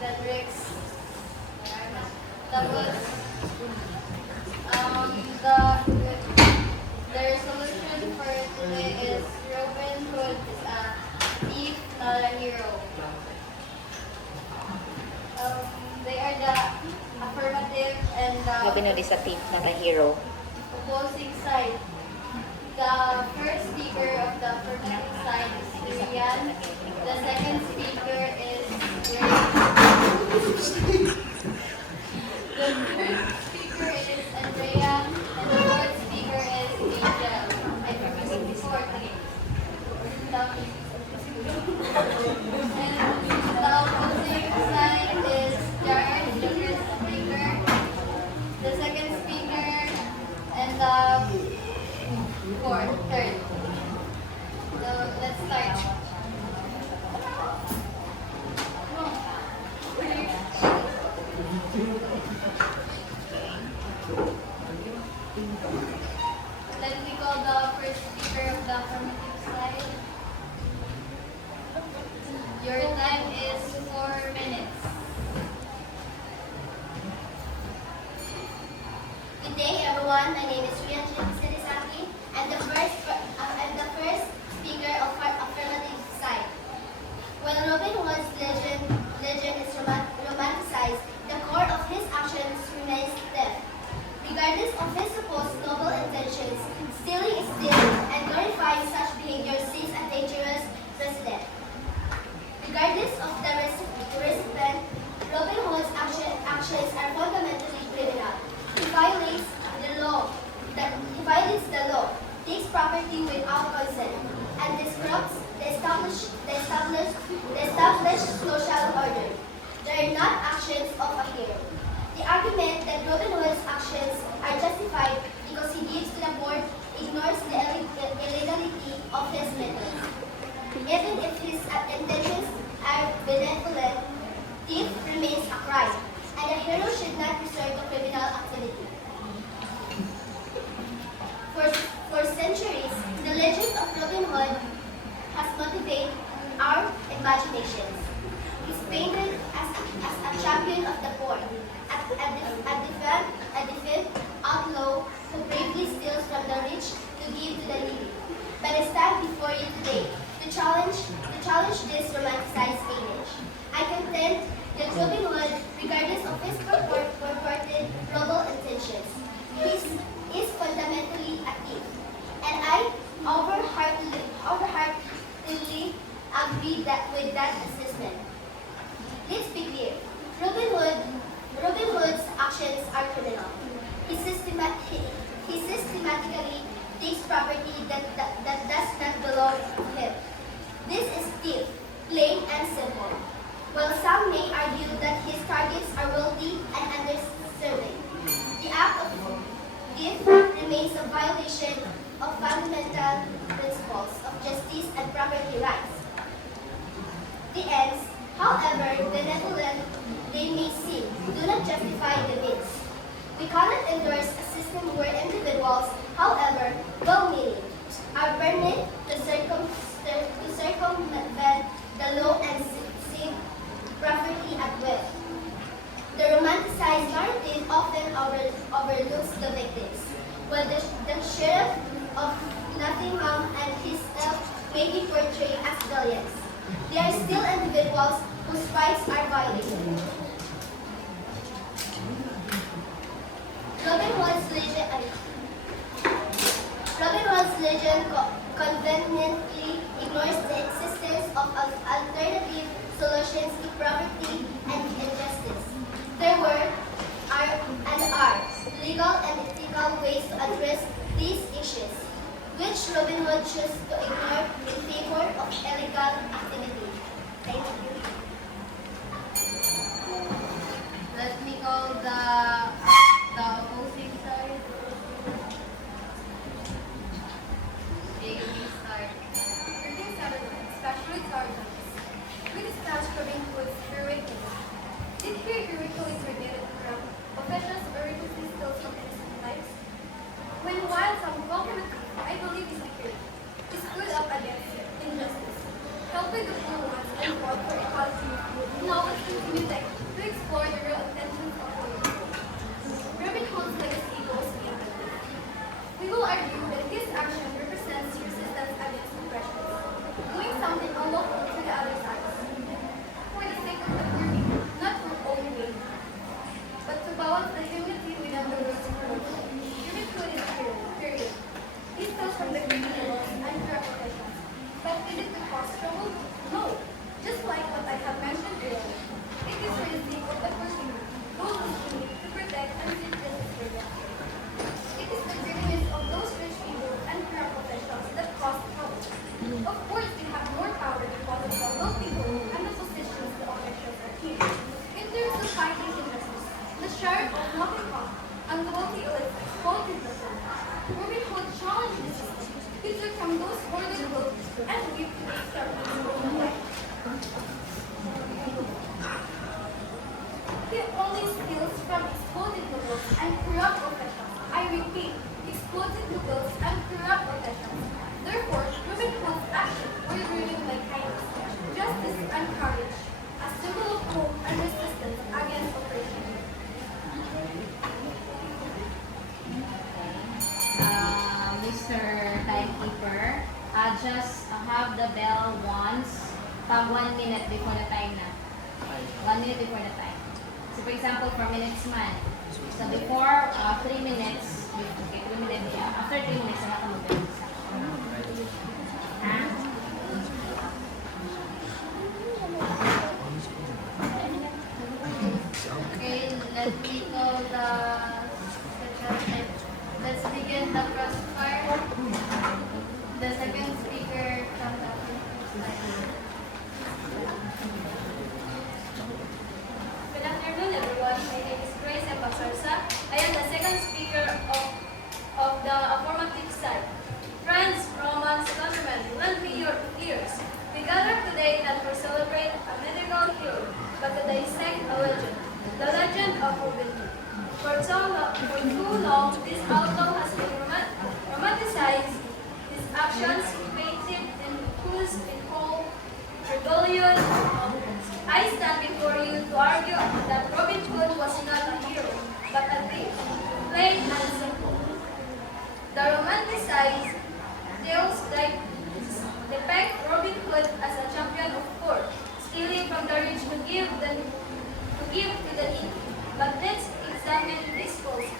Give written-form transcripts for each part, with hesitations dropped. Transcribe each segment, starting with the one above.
then Rex. Tapos, the resolution for today is Robin Hood is a thief, not a hero. They are the affirmative and the Robin Hood is a thief, not a hero. opposing side. The first speaker of the affirmative side is Lilian. The second speaker is Grace. The third speaker is Andrea. And the fourth speaker is Angel. I forgot before. And the opposing side is Jared, the first speaker. The second speaker and the third. So let's start. Let me call the first speaker of the affirmative side. Your time is 4 minutes. Good day, everyone. My name is Rian Sinisaki. I'm the first speaker of our affirmative side. When Robin Hood's legend is romanticized, the core of his actions remains theft. Regardless of his supposed noble intentions, stealing is stealing, and glorifying such behavior seems a dangerous precedent. Regardless of the recipient, Robin Hood's actions are fundamentally criminal. He violates the law, takes property without consent, and disrupts the established social order. They are not actions of a hero. The argument that Robin Hood's actions are justified because he gives to the poor ignores the illegality of his methods. Even if his intentions are benevolent, theft remains a crime, and a hero should not resort to criminal activity. For centuries, the legend of Robin Hood has motivated our imaginations. He's painted as a champion of the poor, a defiant outlaw who bravely steals from the rich to give to the needy. But I stand before you today to challenge this romanticized image. I contend that Robin Hood, regardless of his purported noble intentions, is fundamentally a thief. And I wholeheartedly agree with that assessment. Let's be clear. Robin Hood's actions are criminal. He systematically takes property that does not belong to him. This is thief, plain and simple. While some may argue that his targets are wealthy and underserving, the act of theft remains a violation of fundamental principles of justice and property rights. The ends, however benevolent they may seem, do not justify the means. We cannot endorse a system where individuals, however well-meaning, are permitted to circumvent the law and seize property at will. The romanticized narrative often overlooks the victims. While the sheriff of Nottingham and his staff may be portrayed as villains, they are still individuals whose rights are violated. Robin Hood's legend conveniently ignores the existence of alternative solutions to poverty and injustice. There were and are legal and ethical ways to address these issues, which Robin Hood chose to ignore in favor of illegal activity. Thank you. Let me call the opposing side. Start. Greetings everyone, especially to our guests. We discussed Robin Hood's heroism. Did he heroically terminate from officials or recklessly steal from innocent lives? While some welcome it, I believe his victory. He stood up against injustice, helping the poor ones and fought for equality. Now let's continue the He took from those hoarded goods and gave to the servants. He only steals from exploited nobles and corrupt officials. I repeat, exploited nobles and corrupt officials. Therefore, Robin Hood's actions were driven by kindness, justice, and courage, a symbol of hope and resistance against oppression. Mr. Timekeeper, just have the bell once, pag 1 minute before the time na. 1 minute before the time. So for example, for minutes man. So before 3 minutes, okay, 3 minutes, yeah. After 3 minutes, na nakamagdala isa. Ha? Okay, let me call the let's begin the crossfire. The second speaker from the first slide. Good afternoon, everyone. My name is Grace M. Basorsa. I am the second speaker of the affirmative side. Friends, Romans, countrymen, lend me your ears. We gather today not to celebrate a mythical hero, but to dissect a legend, the legend of Robin Hood. For too long, this outlaw has been romanticized, his actions painted in who's in cold rebellion. I stand before you to argue that Robin Hood was not a hero, but a thief, plain and simple. The romanticized tales depict Robin Hood as a champion of poor, stealing from the rich to give to the needy. But let's examine this closely.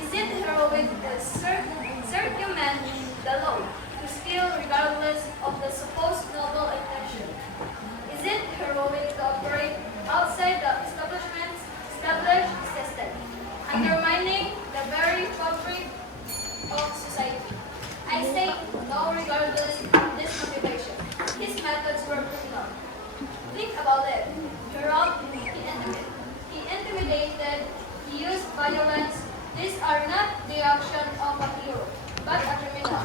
Is it heroic to circumvent the law, to steal regardless of the supposed noble intention? Is it heroic to operate outside the established system, undermining the very fabric of society? I say no regardless of this motivation. His methods were criminal. Think about it. He robbed, he intimidated, he used violence. These are not the action of a hero, but a criminal.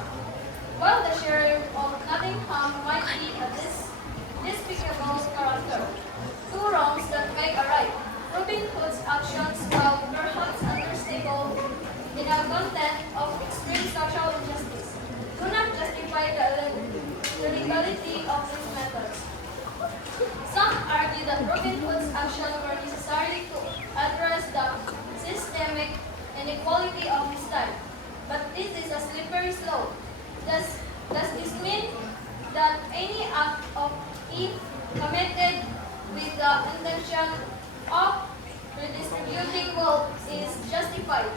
While the sheriff of Nottingham might be a despicable character, two wrongs that make a right. Robin Hood's actions, while perhaps understandable in a context of extreme social injustice, do not justify the legality of his methods. Some argue that Robin Hood's actions were necessary to address the systemic inequality of his time. But this is a slippery slope. Does this mean that any act of evil committed with the intention of redistributing wealth is justified?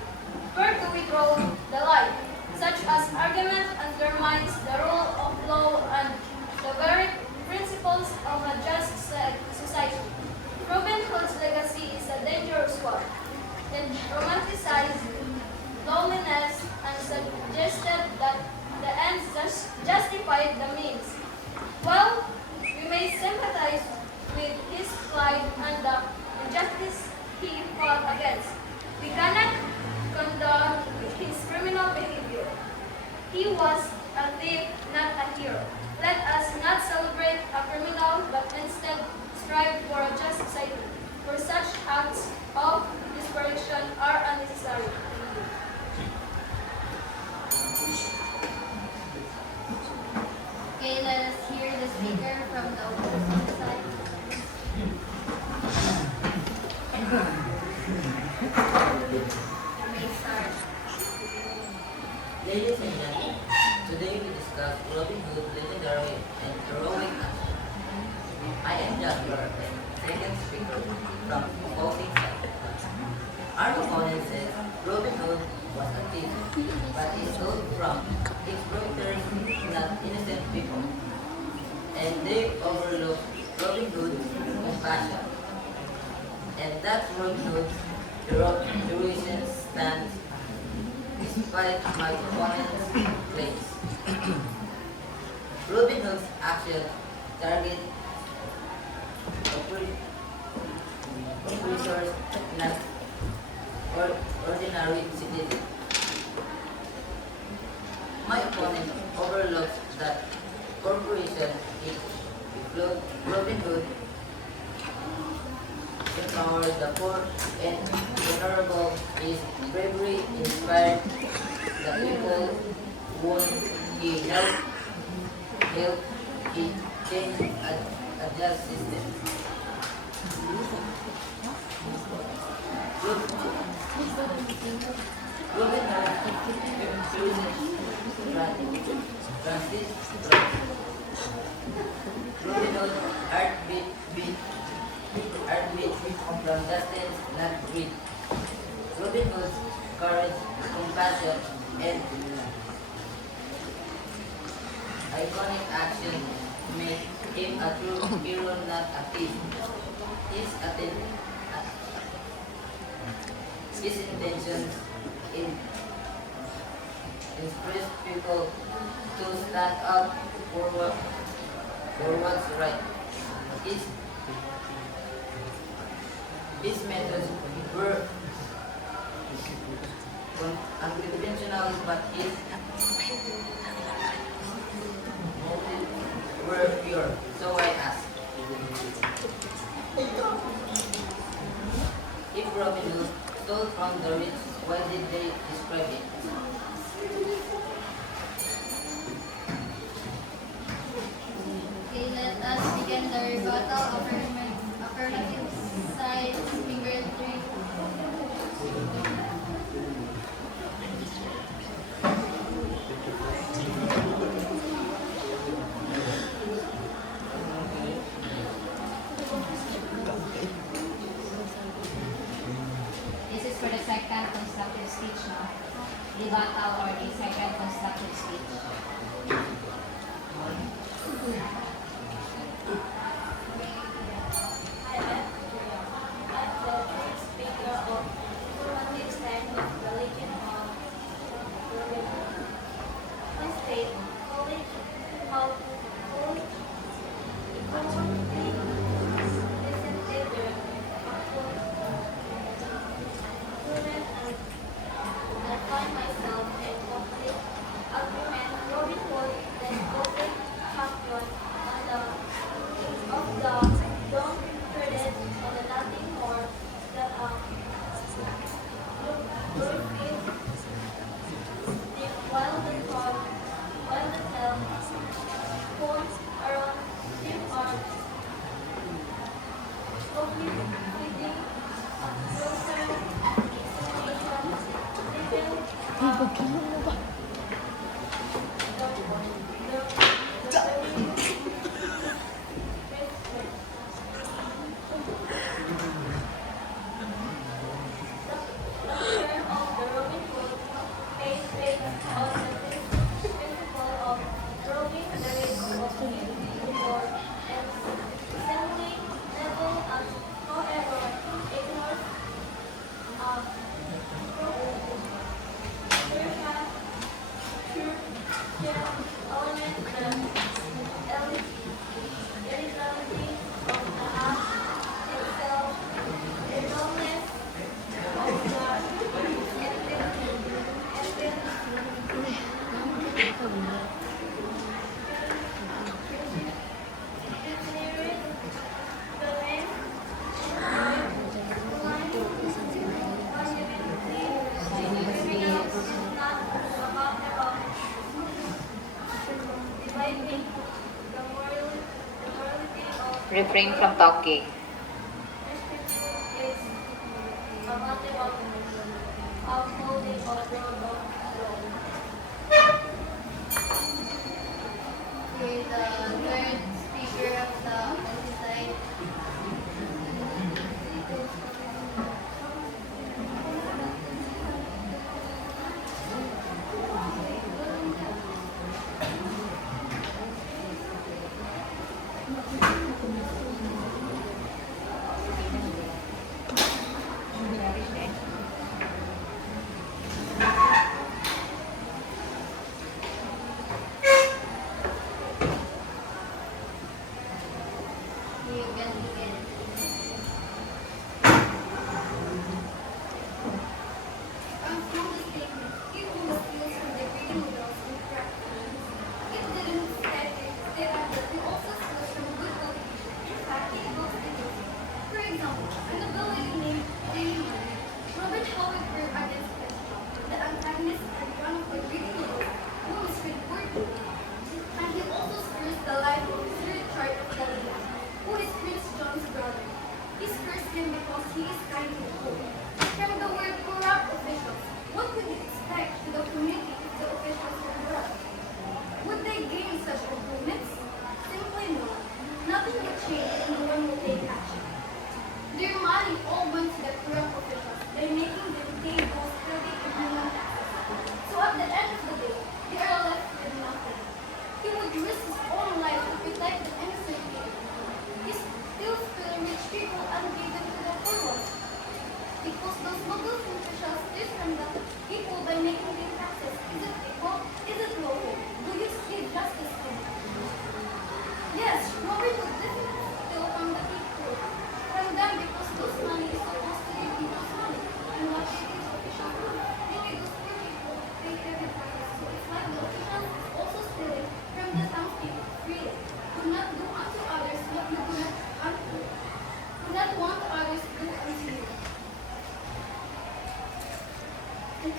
Where do we draw the line? Such as argument undermines the rule of law and the very principles of a just society. Robin Hood's legacy is a dangerous one. It romanticized loneliness and suggested that the ends justified the means. While we may sympathize with his plight and the injustice he fought against, we cannot condone his criminal behavior. He was a thief, not a hero. Let us not celebrate a criminal, but instead strive for a just society, where such acts of desperation are unnecessary. Okay, let us hear the speaker from the opposite side. You may start. Ladies and gentlemen, today we discuss Robin Hood's legendary and heroic action. I am Jasper, second speaker from opposing side. Our opponent says Robin Hood was a thief, but he stole from exploiters, not innocent people. And they overlook Robin Hood's compassion. And that's Robin Hood's heroism stands despite my opponent's claims. Robin Hood's action target oppressors, not ordinary citizens. My opponent bravery inspired the people whom he helped he change a just system. Robin Francis Robin Hood heartbeat from justice, not greed. Robin Hood's courage, compassion, and iconic action make him a true hero, not a thief. His, his intentions in inspires people to stand up for what's right. His, his methods were unconventional, but his motives were pure. So I ask, if Robin Hood stole from the rich, why did they describe it? Okay, let us begin the rebuttal. Affirmative side, finger 3. This is for the second constructive speech, no? Rebuttal or the second constructive speech. I find myself in complete agreement. Robin Hood, the golden champion of the downtrodden, and nothing more than a glorified thief, while the tale forms around him are completely closer Refrain from talking. Okay, the third speaker of the opposite side. You can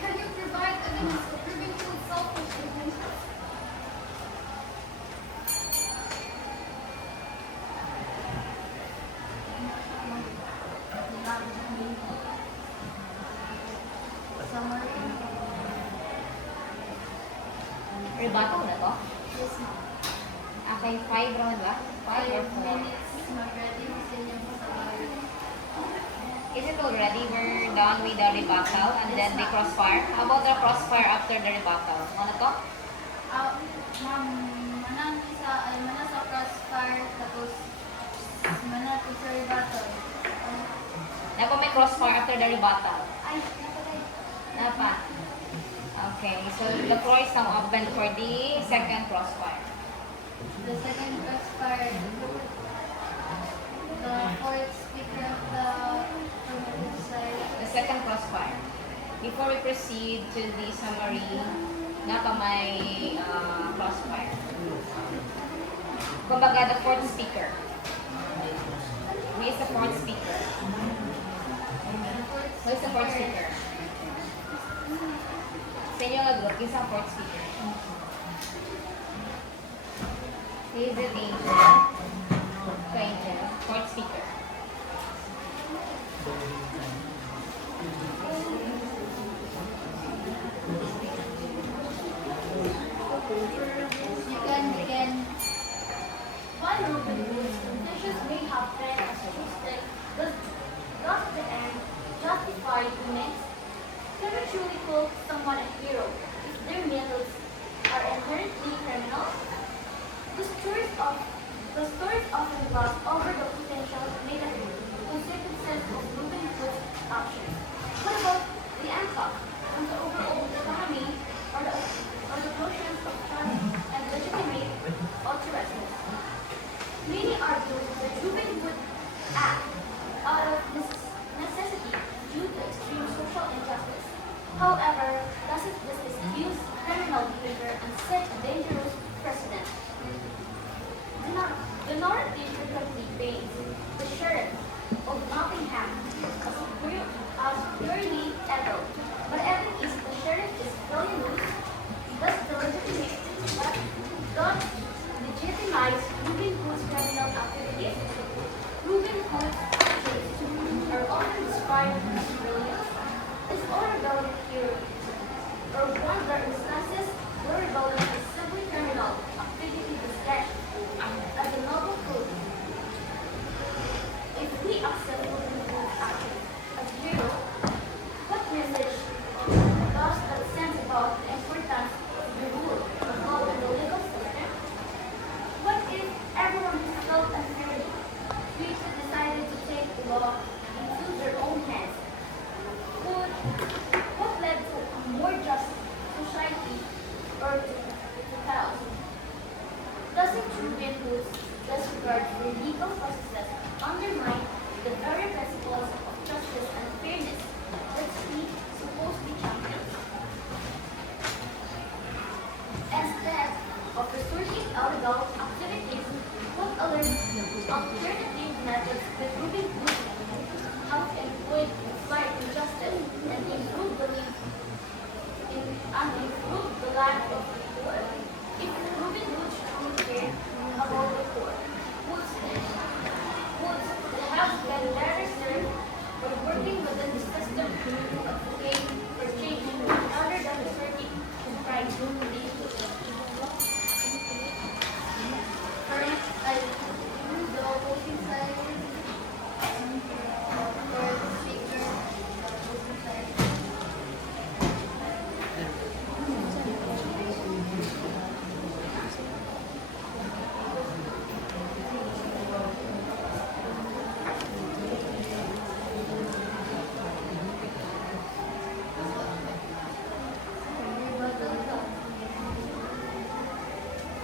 can you provide evidence of Ruben Hood's selfish intentions? Summary. Rebuttal na to? Yes, ma'am. Okay, 5 round ba? 5 or 4? minutes. Mag-ready mo sa inyong summary. Is it already? We're done with the rebuttal and then the crossfire. How about the crossfire after the rebuttal? Ano to? Ma'am, mana sa crossfire, tapos mana ko sa rebuttal. Na po may crossfire after the rebuttal. Ay, napatay. Napa? Okay, so the floor is now open for the second crossfire. The second crossfire, the fourth speaker of the affirmative side. The second crossfire. Before we proceed to the summary, napa may crossfire. Kumbaga, the fourth speaker. Who is the fourth speaker? Who is the fourth speaker? Sa inyo nga group, yung sa fourth speaker. Is it Angel? So Angel, fourth speaker. You can While Ruben Hood's intentions may have been altruistic, does the end justify the means? Can we truly call someone a hero if their methods are inherently criminal? The stories often gloss over the potential negative consequences of Ruben Hood's actions. What about the impact on the overall economy or the notions of trust and legitimate altruism? Many argue that Ruben would act out of necessity due to extreme social injustice. However, doesn't this excuse criminal behavior and set a dangerous precedent? The narrative frequently paints the sheriff of Nottingham as purely evil, but Evan is the sheriff is villainous, thus legitimize Ruben Hood's criminal activities. Ruben Hood's actions are often described as brilliant, as all rebellion heroism, or one where instances where rebellion is simply criminal activity disguised as a noble code. If we accept Ruben Hood's actions as hero, what message does that send about the importance of the rule of law in the legal system? What if everyone who felt unfairly, we decided to take the law into their own hands? What led to a more just society or to chaos? Doesn't Ruben Hood's disregard for legal processes undermine the very principles of justice and fairness that he supposedly champions? Instead of resorting illegal activities, what alternative methods could Ruben Hood have employed to fight injustice and improve the life of the poor? If Ruben Hood truly cared about the poor, would have been better served by working within the system to advocate for change rather than resorting to crime. First, I do the opposing side. For the speaker, the opposing side.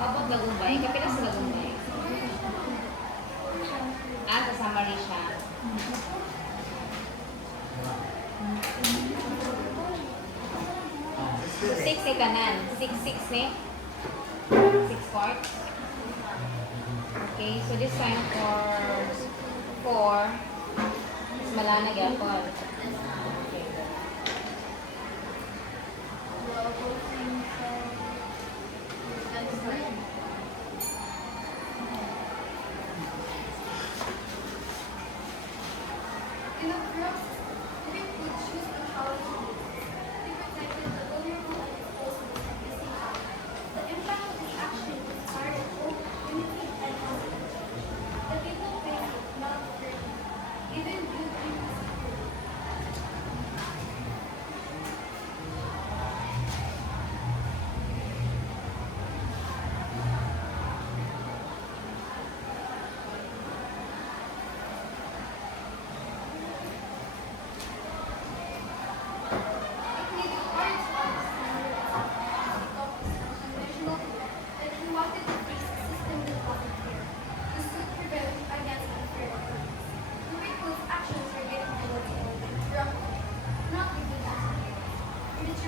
Abot Lagumbay. Kapila sa Lagumbay. Sa summary siya. Six eh kanan. Six eh. 6 parts. Okay, so this time for 4 is malanag yapon. Okay.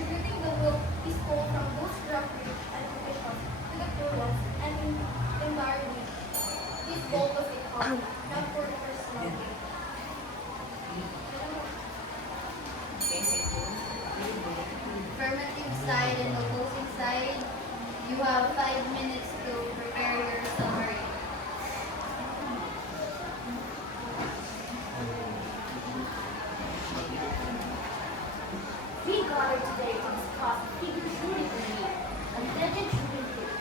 distributing the wealth he stole from those rough rich and officials to the poor ones and environment. His goal was economy, not for personal gain. Okay, thank you. Affirmative side and opposing side, you have 5 minutes to prepare your summary. We gathered today to discuss figure shooting in me, a legend shooting hero.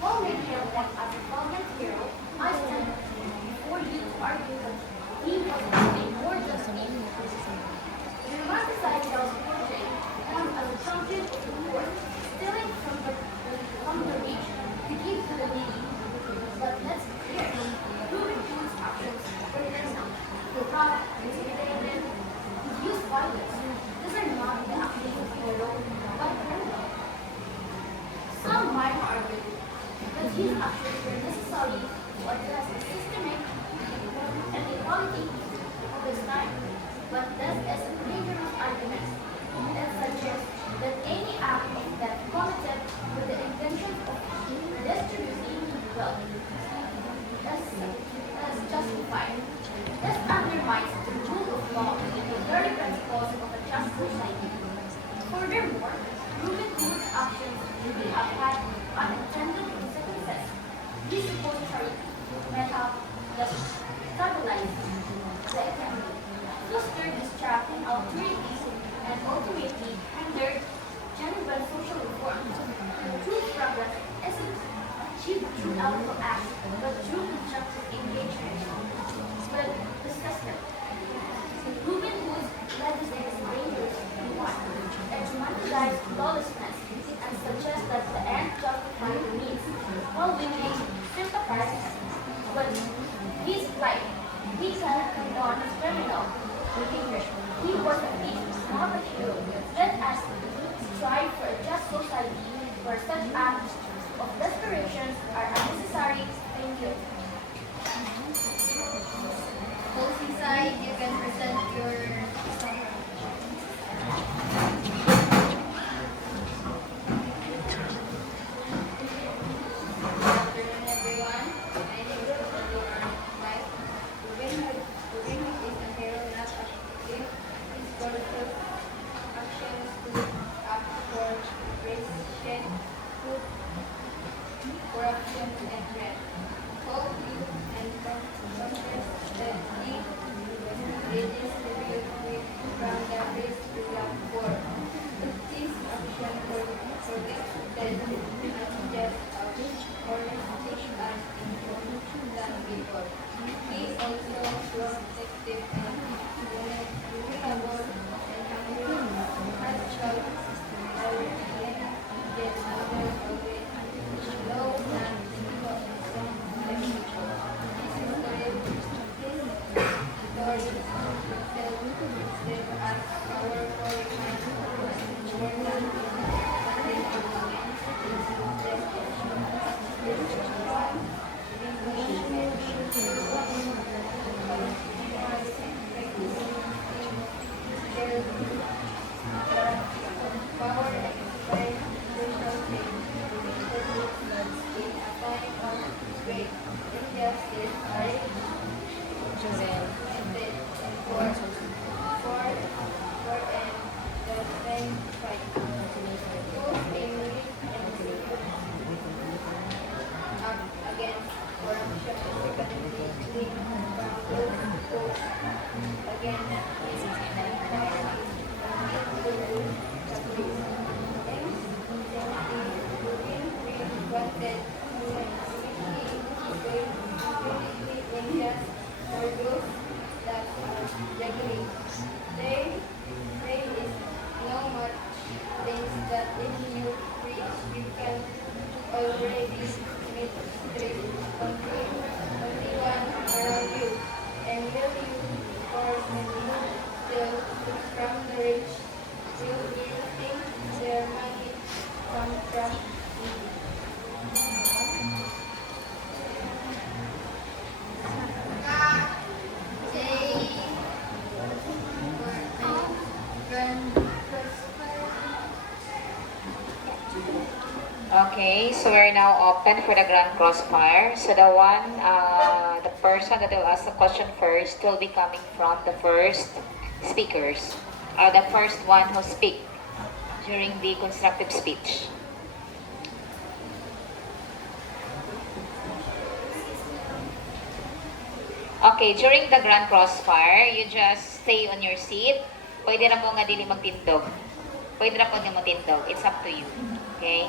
While making him act as a valiant hero, I stand before you to argue that he was doing more than me. The Roman society tells portray him as a champion of the poor, stealing from the rich to give to the needy. But let's be clear, Reuben Hoods' actions were criminal. He robbed, intimidated, he used violence. These are not the actions of hero, but criminal. Some might argue that his actions were necessary to address the systemic inequality of this time. But this is a dangerous argument. It suggests that any act of theft committed with the intention of distributing wealth is justified. This undermines the rule of law and the very principles of a just society. Furthermore, Reuben Hoods' actions may have had unintended consequences. This supposed charity may have destabilized the economy, fostered distracting authorities, and ultimately hindered genuine social reform. True progress isn't achieved through powerful acts, but through constructive engagement with the system. Reuben Hoods' legacy is dangerous one. It romanticizes lawlessness and suggests that the end justifies the means, while we may sympathize with his plight. We cannot condone his criminal behavior. He was a thief, not a hero. Let us strive for a just society where such acts of desperation are unnecessary. Thank you. Opposing side, you can present your summary. Good afternoon, everyone. My name is Reuben White. Reuben is a hero, not a thief. His political actions stood up for racism, food, corruption, and threat. Hope you and Congress that he redistribute from the rich to the poor. This action protected not just honesty as than before. He also protected and vulnerable and hostile get others away. Low and strong like people. This story serve as our foreign more than power exercise social change in a time of great injustice are Josel. ended for and the same fight. Who in reach and up against corruption secondly from those who against his entirety wanted for those that are juggling. There is no much things that if you reach you can already meet three only one around you. And will you force and still from the rich? Will you think their money comes from Grand Okay, so we're now open for the Grand Crossfire. So the person that will ask the question first will be coming from the first speakers, or the first one who speak during the constructive speech. Okay, during the Grand Crossfire, you just stay on your seat. Pwede na mo nga dili magtindog. Pwede na po nga magtindog. It's up to you. Okay?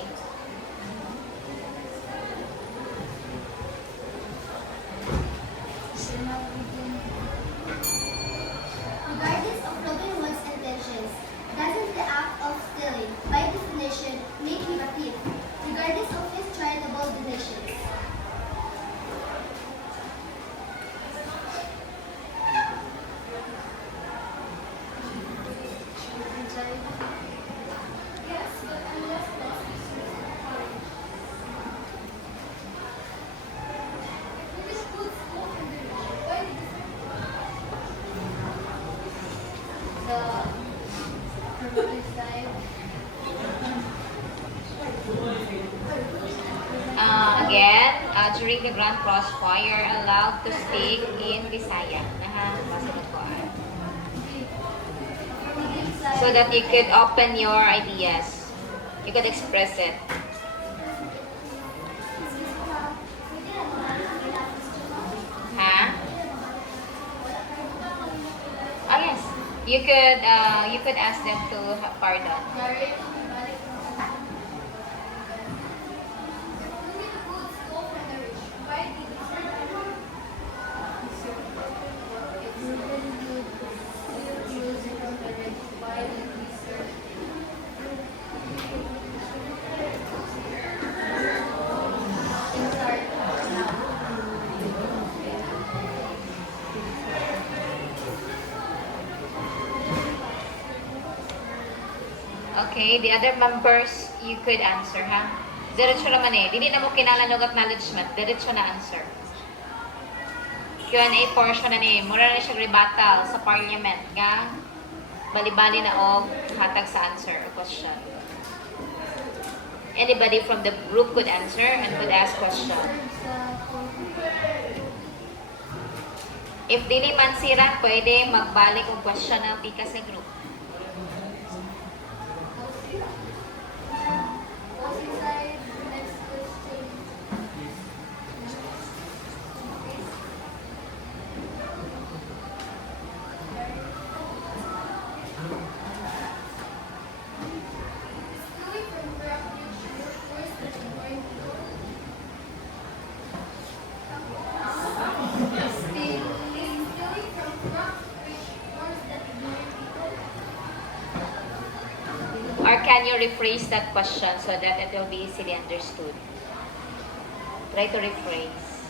Regardless of loving one's intentions, doesn't the act of stealing, by definition, make him a thief, regardless of his charitable donations? Yes, but unless lost is foreign. If British goods go from the rich, why did this During the Grand Crossfire, you're allowed to speak in Bisaya. Masunod ko so that you could open your ideas. You could express it. Oh yes. You could ask them to pardon. Okay, the other members, you could answer, ha? Diretso naman eh. Dili na mo kinahanglan og acknowledgement. Diretso na answer. Q&A portion na ni. Mura na siya rebuttal sa parliament, nga? Bali-bali na og hatag sa answer or question. Anybody from the group could answer and could ask question. If dili man sira, pwede magbalik og question ng pika sa group. Or can you rephrase that question so that it will be easily understood? Try to rephrase.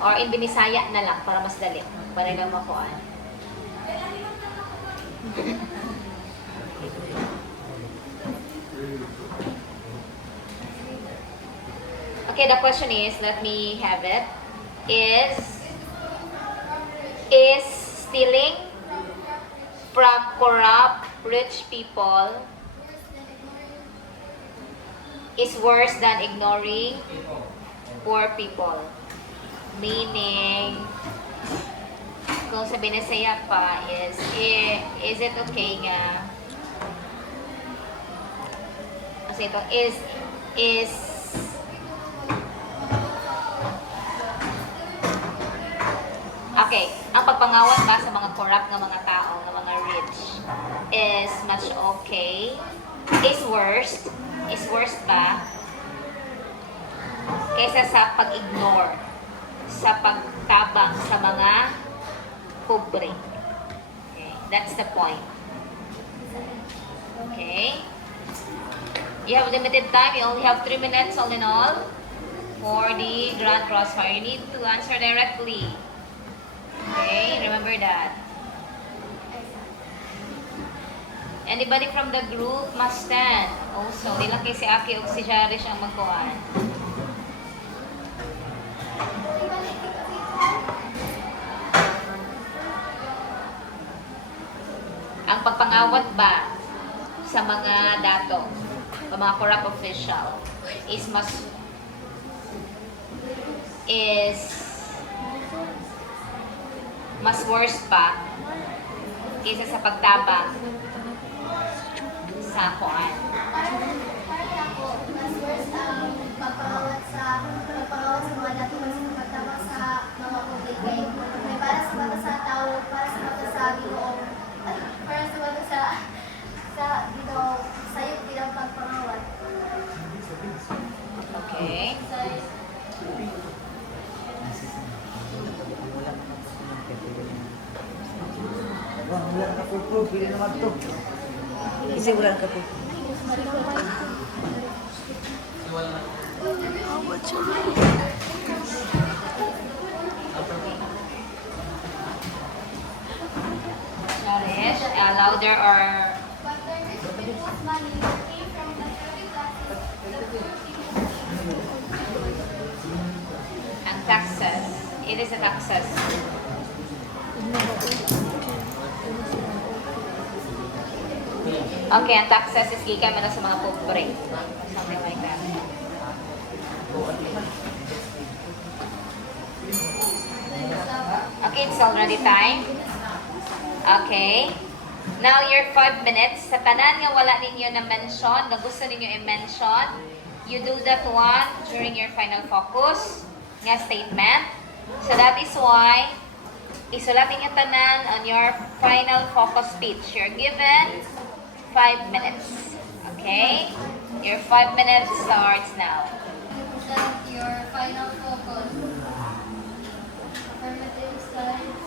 Or in Binisaya na lang para mas dali. Para lang makuhaan. Okay, the question is, let me have it. Is stealing from corrupt rich people is worse than ignoring poor people? Meaning, kung sa Binisaya pa is it okay nga? Kasi ito is okay, ang pagpangawat ba sa mga corrupt na mga tao, na mga rich, is much okay? Is worst ba? Kaysa sa pag-ignore, sa pagtabang sa mga pobre. Okay, that's the point. Okay? You have limited time. You only have 3 minutes all in all for the Grand Crossfire. You need to answer directly. Okay, remember that. Anybody from the group must stand. Also, di lang kay si Aki o si Jarish ang magkuhan. Ang pagpangawat ba sa mga dato o mga corrupt official is mas worse pa kaysa sa pagtabang sa kuan. Para ako, mas worse ang pagpangawat sa mga dato mas pagtama sa mga public kay may para sa mata sa tao, para sa mata sa Ginoo, para sa mata sa Ginoo, sayop din ang pagpangawat. Okay. Wala na po, pili naman to. Kasi wala ka po. Challenge, louder or But the rich people's money came from the heavy taxes that the poor people paid. ang taxes. It is a taxes. Okay, ang taxes is gikan man sa mga pobre. Something like that. Okay, it's already time. Okay. Now, your 5 minutes. Sa tanan nga wala ninyo na mention, na gusto ninyo i-mention, you do that one during your final focus nga statement. So that is why, isulat ninyo tanan on your final focus speech. You're given 5 minutes. Okay? Your 5 minutes starts now. Present your final focus. Affirmative slides.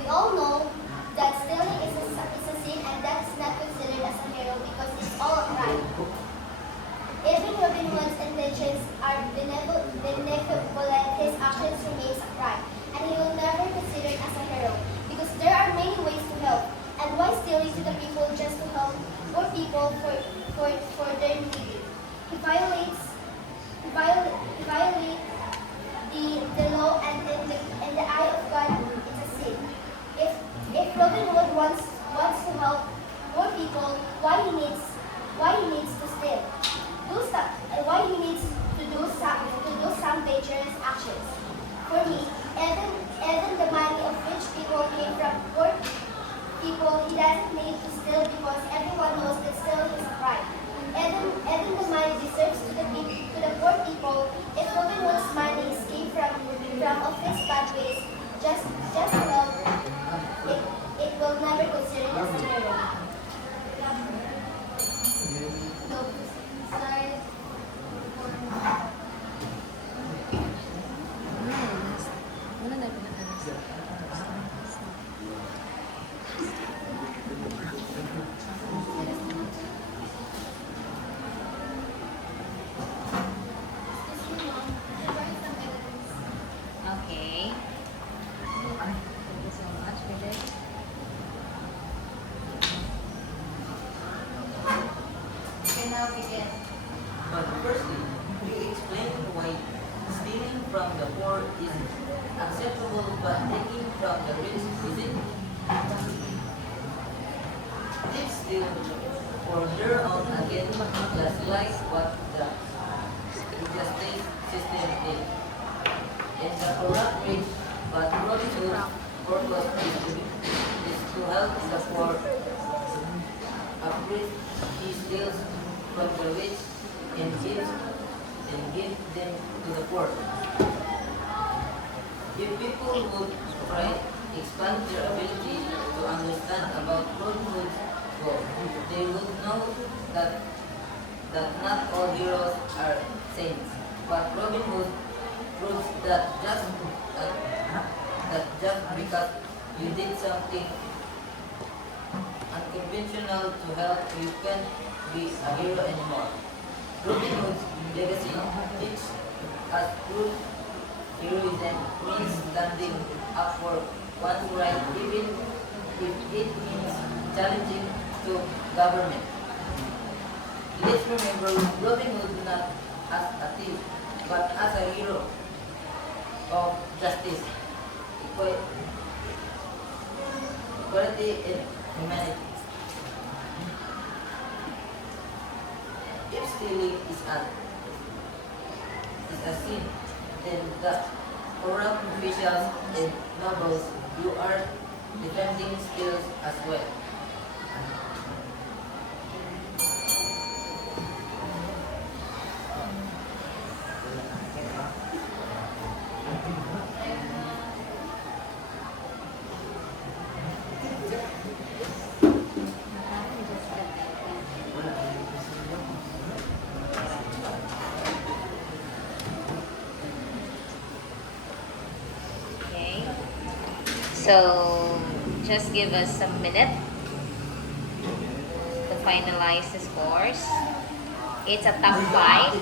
We all know that stealing is a sin and that is not considered as a hero because it's all a crime. Even Robin Hood's intentions are benevolent, his actions remain a crime, and he will never considered as a hero because there are many ways to help. And why stealing to the people just to help poor people for their needing? He violates the law, and in the eye of God, it's a sin. If Robin Hood wants to help poor people, why he needs to steal? Why he needs to do some dangerous actions? For me, even the money of rich people came from poor people. He doesn't need to steal because everyone knows that stealing is a crime. Even the money deserves to the poor people. If Robin Hood's money came from offense bad ways, just to help, it will never consider it as a hero. No, slide. Okay. Thank you so much for this. Okay, now begin. But firstly, we explain why stealing from the poor is acceptable but taking from the rich isn't. Rich steal for their own again, just like what the justice system did. In the corrupt rich, but Robin Hood's purpose is to help the poor. Upright, he steals from the rich and give them to the poor. If people would try expand their ability to understand about Robin Hood's goal, they would know that not all heroes are saints, but Robin Hood proves that just because you did something unconventional to help, you can't be a hero anymore. Robin Hood's legacy teaches us heroism means standing up for one's right even if it means challenging to government. Let's remember Robin Hood not as a thief, but as a hero of justice, equality, and humanity. If stealing is a sin, then the corrupt officials and nobles, you are defending skills as well. Okay. So, just give us some minute to finalize the scores. It's a tough fight.